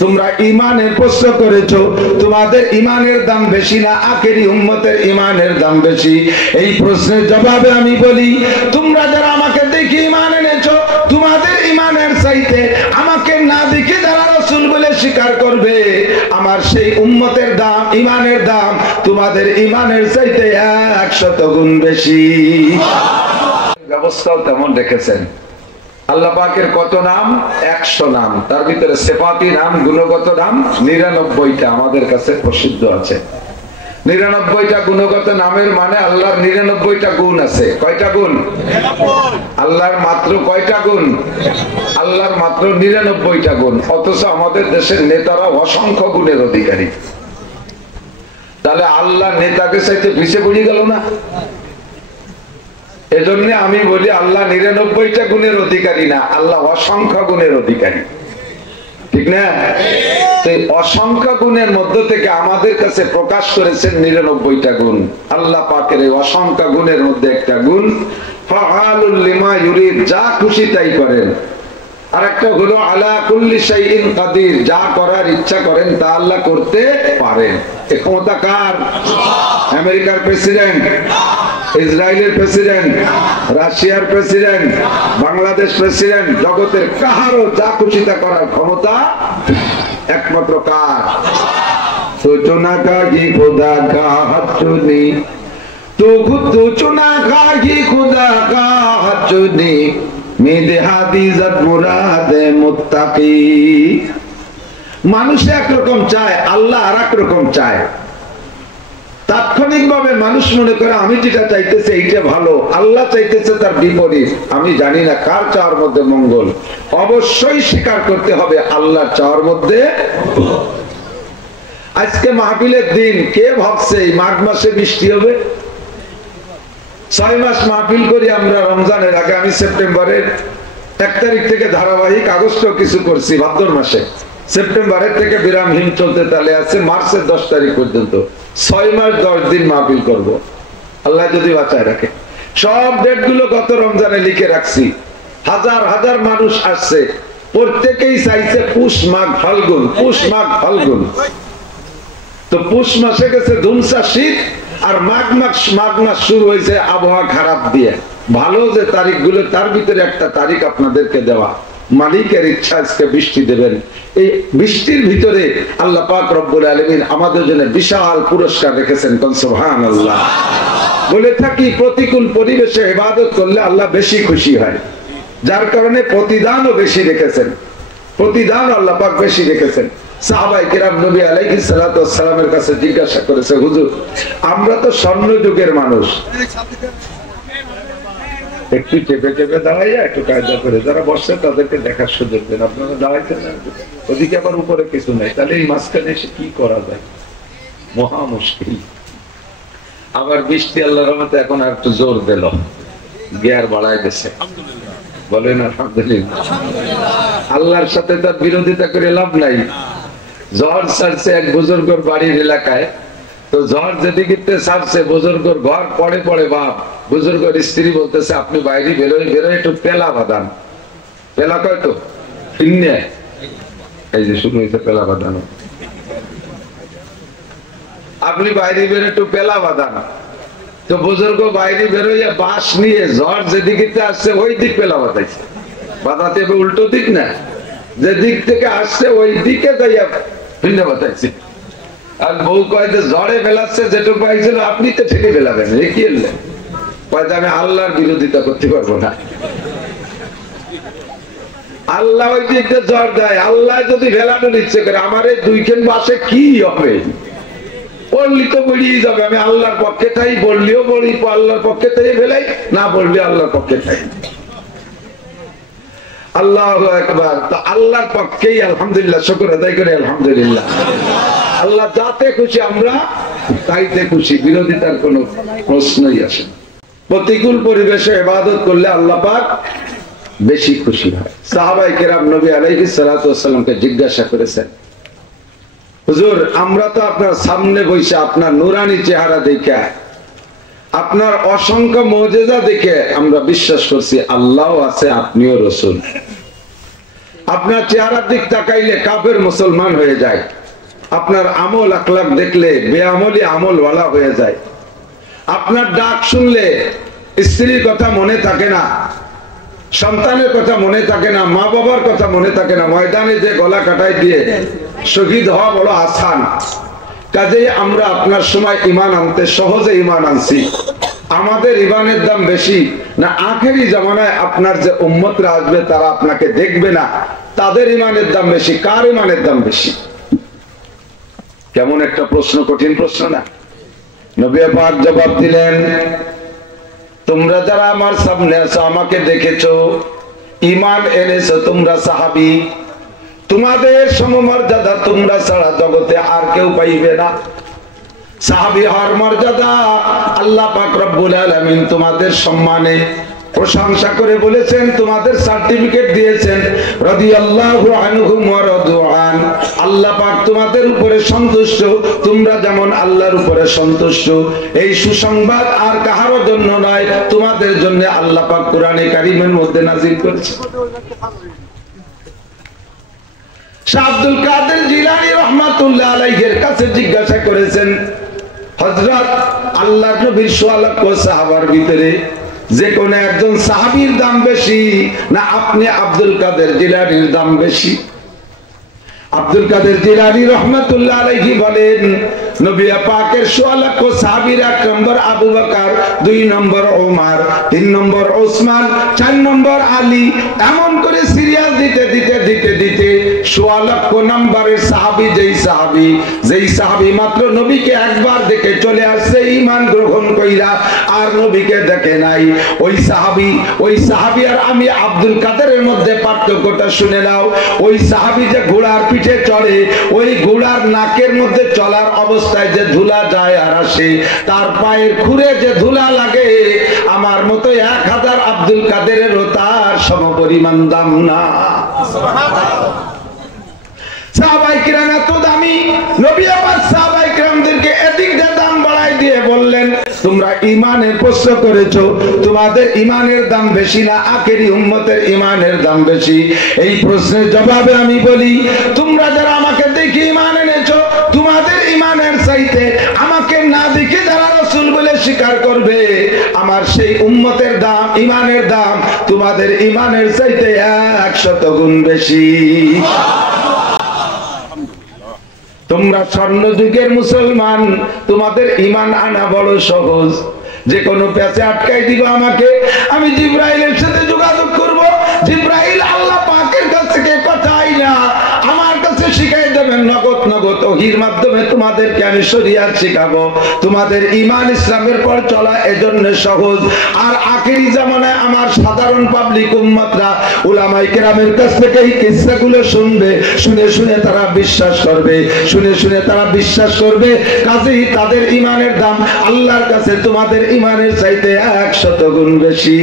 তোমরা ঈমানের প্রশ্ন করেছো, তোমাদের ঈমানের দাম বেশি না আখেরি উম্মতের ঈমানের দাম বেশি? এই প্রশ্নের জবাবে আমি বলি, তোমরা যারা আমাকে দেখে ঈমান এনেছো, তোমাদের ঈমানের চাইতে আমাকে না দেখে যারা রাসূল বলে স্বীকার করবে, আমার সেই উম্মতের দাম, ঈমানের দাম তোমাদের ঈমানের চাইতে 100 গুণ বেশি। ব্যবস্থাও তেমন রেখেছেন। আল্লাহ পাকের কত নাম? 100 নাম। তার ভিতরে সিফাতি নাম, গুণগত নাম 99টা আমাদের কাছে প্রসিদ্ধ আছে। 99টা গুণগত নামের মানে আল্লাহর 99টা গুণ আছে। কয়টা গুণ? আল্লাহর মাত্র কয়টা গুণ? আল্লাহর মাত্র 99টা গুণ। অথচ আমাদের দেশের নেতারা অসংখ্য গুণের অধিকারী। তাহলে আল্লাহ নেতাকে চাইতে পিছিয়ে পড়ে গেল না? এজন্য আমি বলি আল্লাহ 99টা গুণের অধিকারী না, আল্লাহ অসংখ্য গুণের অধিকারী। ঠিক না? তো অসংখ্য গুণের মধ্য থেকে আমাদের কাছে প্রকাশ করেছেন 99টা গুণ। আল্লাহ পাকের এই অসংখ্য গুণের মধ্যে একটা গুণ ফাআলুল লিমা ইউরিদ, যা খুশি তাই করেন। আর একটা হলো আলা কুল্লি শাইইন কাদির, যা করার ইচ্ছা করেন তা আল্লাহ করতে পারেন। এই ক্ষমতা কার? আমেরিকার প্রেসিডেন্ট, ইসরায়েলের প্রেসিডেন্ট, রাশিয়ার প্রেসিডেন্ট, বাংলাদেশ প্রেসিডেন্ট, জগতের কাহারও যা খুশি তা করার ক্ষমতা একমাত্র কার? সোচনা কাহি খোদা কা হাত চুনি, তো খুদ সোচনা কাহি খোদা কা হাত চুনি, মেদে হাদিজাত মুরাদে মুত্তাকি। মানুষ একরকম চায়, আল্লাহ আর এক রকম চায়। তাৎক্ষণিকভাবে মানুষ মনে করে আমি যেটা চাইতেছে এইটা ভালো, আল্লাহ চাইতেছে তার বিপরীত। আমি জানি না কার চাওয়ার মধ্যে মঙ্গল। অবশ্যই স্বীকার করতে হবে আল্লাহর চাওয়ার মধ্যে। আজকে মাহফিলের দিন, কে ভাবছে এই মাঘ মাসে বৃষ্টি হবে? 6 মাস মাহফিল করি আমরা রমজানের আগে। আমি সেপ্টেম্বরের 1 তারিখ থেকে ধারাবাহিক, আগস্টও কিছু করছি ভাদ্র মাসে। সেপ্টেম্বরের থেকে বিরামহীন চলতে তালে আছে মার্চের 10 তারিখ পর্যন্ত। 6 মাস 10 দিন মাহফিল করব, আল্লাহ যদি বাঁচায় রাখে। সব ডেট গুলো গত রমজানে লিখে রাখছি। হাজার হাজার মানুষ আসছে, প্রত্যেকেই চাইছে পুষ মাঘ ফাল্গুন, পুষ মাঘ ফাল্গুন। তো পুষ মাসে গেছে ধুমসা শীত, আর মাঘ মাস শুরু হয়েছে আবহাওয়া খারাপ দিয়ে। ভালো যে তারিখগুলো, তার ভিতরে একটা তারিখ আপনাদেরকে দেওয়া। মালিকের ইচ্ছা আজকে বৃষ্টি দেবেন। এই বৃষ্টির ভিতরে আল্লাহ পাক রব্বুল আলামিন আমাদের জন্য বিশাল পুরস্কার রেখেছেন। কোন সুবহানাল্লাহ। বলে থাকি প্রতিকূল পরিবেশে ইবাদত করলে আল্লাহ বেশি খুশি হয়, যার কারণে প্রতিদানও বেশি রেখেছেন। প্রতিদান আল্লাহ পাক বেশি রেখেছেন। সাহাবায়ে কেরাম নবী আলাইহিস সালাতু ওয়াস সালামের কাছে জিজ্ঞাসা করেছে, হুজুর আমরা তো স্বর্ণ যুগের মানুষ, একটু চেপে চেপে দাঁড়াইয়া একটু কায়দা করে যারা বসছে তাদেরকে দেখার সুযোগ দেন। আপনারা দাঁড়াইতে না, ওদিকে আবার উপরে কিছু নাই, তাহলে এই মাঝখানে এসে কি করা যায়? মহা মুশকিল। আবার বৃষ্টি আল্লাহর রহমতে এখন আর একটু জোর দিল, গিয়ার বাড়ায় গেছে। বলেন আলহামদুলিল্লাহ। আল্লাহর সাথে তার বিরোধিতা করে লাভ নাই। ঝড় ছাড়ছে এক বুজুর্গর বাড়ির এলাকায়, তো ঝড় যেদিকে ছাড়ছে বুজুর্গর ঘর পড়ে পড়ে বাপ। বুজুর্গর স্ত্রী বলতেছে আপনি বাইরে বেরোয় একটু পেলা বাঁধান। পেলা কয় তো ফিন্নে, এই যে শুরু হয়েছে পেলা বাঁধানো। আপনি বাইরে বেরোয় একটু পেলা বাঁধান। তো বুজুর্গ বাইরে বেরোইয়া বাঁশ নিয়ে ঝড় যেদিকে আসছে ওই দিক পেলা বাঁধাইছে। বাঁধাতে উল্টো দিক না, যে দিক থেকে আসছে ওই দিকে যাইয়া ফিন্নে বাঁধাইছে। আর বউ কয় যে ঝড়ে ফেলাচ্ছে, যেটুকু পাইছিল আপনি তো ঠেকে ফেলাবেন, কি এলেন? আমি আল্লাহর বিরোধিতা করতে পারবো না। আল্লাহ ওই দিকটা ঝড় দেয়। আল্লাহ যদি ফেলানোর ইচ্ছে করে, আমার এই 2 খান বাসে কি হবে? পড়লি তো বেরিয়ে যাবে। আমি আল্লাহর পক্ষে তাই, বললিও বলি আল্লাহর পক্ষে তাই ফেলাই, না বললি আল্লাহর পক্ষে তাই। আল্লাহু আকবার। তো আল্লাহর পক্ষেই আলহামদুলিল্লাহ, শুকর আদায় করে আলহামদুলিল্লাহ। আল্লাহ যাতে খুশি আমরা তাইতে খুশি, বিরোধিতার কোনো প্রশ্নই আসে না। প্রতিকূল পরিবেশে ইবাদত করলে আল্লাহ পাক বেশি খুশি হয়। সাহাবায়ে কেরাম নবী আলাইহিস সালাতু ওয়াস সালামকে জিজ্ঞাসা করেছেন, হুজুর আমরা তো আপনার সামনে বসে আপনার নুরানি চেহারা দেখে, আপনার অসংখ্য মুজিজা দেখে আমরা বিশ্বাস করছি আল্লাহ আছে, আপনিও রাসূল। আপনার চেহারার দিক তাকাইলে কাফের মুসলমান হয়ে যায়, আপনার আমল আখলাক দেখলে বেআমলি আমলওয়ালা হয়ে যায়, আপনার ডাক শুনলে স্ত্রীর কথা মনে থাকে না, সন্তানের কথা মনে থাকে না, মা বাবার কথা মনে থাকে না, ময়দানে যে গলা কাটাই দিয়ে শহীদ হওয়া বড় আসান। কাজেই আমরা আপনার সময় ঈমান আনতে সহজে ঈমান আনছি। আমাদের ঈমানের দাম বেশি না আখেরি জামানায় আপনার যে উম্মতরা আসবে তারা আপনাকে দেখবে না, তাদের ঈমানের দাম বেশি? কার ঈমানের দাম বেশি? কেমন একটা প্রশ্ন, কঠিন প্রশ্ন না? নবী পাক জবাব দিলেন, তোমরা যারা আমার সামনে আছো, আমাকে দেখেছো, ঈমান এনেছো, তোমরা সাহাবী, তোমাদের সমমর্যাদা তোমরা ছাড়া জগতে আর কেউ পাইবে না। সাহাবী হওয়ার মর্যাদা আল্লাহ পাক রব্বুল আলামিন তোমাদের সম্মানে প্রশংসা করে বলেছেন, তোমাদের সার্টিফিকেট দিয়েছেন, রাদিয়াল্লাহু আনহুম ওয়া রাদু আন। আল্লাহ পাক তোমাদের উপরে সন্তুষ্ট, তোমরা যেমন আল্লাহর উপরে সন্তুষ্ট। এই সুসংবাদ আর কাহারও জন্য নয়, তোমাদের জন্য আল্লাহ পাক কোরআনে কারীমের মধ্যে নাযিল করেছেন। শাহ আব্দুল কাদের জিলানী রাহমাতুল্লাহ আলাইহির কাছে জিজ্ঞাসা করেছেন, হযরত আল্লাহর নবীর ১৬ লক্ষ সাহাবার ভিতরে যে কোন একজন সাহাবীর দাম বেশি না আপনি আব্দুল কাদের জিলানীর দাম বেশি? আব্দুল কাদের জিলানী রাহমাতুল্লাহ আলাইহি বলেন, নবী পাকের ১৬ লক্ষ সাহাবীর ১ নম্বর আবু বকর, ২ নম্বর ওমর, ৩ নম্বর ওসমান, ৪ নম্বর আলী, এমন করে সিরিয়াল দিতে দিতে দিতে দিতে ১৬ লক্ষ নম্বরের সাহাবী যেই সাহাবী মাত্র নবীকে একবার দেখে চলে আসছে ঈমান গ্রহণ কইরা, আর নবীকে দেখে নাই, ওই সাহাবী আর আমি আব্দুল কাদেরের মধ্যে পার্থক্যটা শুনে নাও। ওই সাহাবী যে ঘোড়ার পিঠে চড়ে, ওই ঘোড়ার নাকের মধ্যে চলার অবস্থায় যে ধুলা যায় আর আসে, তার পায়ের খুরে যে ধুলা লাগে, আমার মতো ১০০০ আব্দুল কাদেরেরও তার সমপরিমাণ দাম না। সাহাবায়ে কিরাম এত দামি, নবী পাক সাহাবায়ে কিরামদেরকে এদিক দিয়ে দাম বাড়াই দিয়ে বললেন, তোমরা ঈমানের প্রশ্ন করেছো, তোমাদের ঈমানের দাম বেশি না আখেরি উম্মতের ঈমানের দাম বেশি? এই প্রশ্নের জবাবে আমি বলি, তোমরা যারা আমাকে দেখে ঈমান এনেছো, তোমাদের ঈমানের চাইতে আমাকে না দেখে যারা রাসূল বলে স্বীকার করবে, আমার সেই উম্মতের দাম, ঈমানের দাম তোমাদের ঈমানের চাইতে ১০০ গুণ বেশি। তোমরা স্বর্ণ যুগের মুসলমান, তোমাদের ঈমান আনা বড় সহজ। যে কোনো প্যাচে আটকাই দিব আমাকে, আমি জিবরাইলের সাথে যোগাযোগ করব, জিবরাইল আল্লাহ পাকের কাছ থেকে কথা আইনা আমার কাছে শিখাই দেবেন নগদ নগদ ওহীর মাধ্যমে তোমাদেরকে আমি শরীয়ত শিখাবো। তোমাদের ঈমান ইসলামের পর চলা এজন্য সহজ। আর আখেরি জামানায় আমার সাধারণ পাবলিক উম্মতরা উলামায়ে কেরামের কাছ থেকে এই কিসসাগুলো শুনবে, শুনে শুনে তারা বিশ্বাস করবে, শুনে শুনে তারা বিশ্বাস করবে। কাজেই তাদের ঈমানের দাম আল্লাহর কাছে তোমাদের ঈমানের চাইতে ১০০ গুণ বেশি।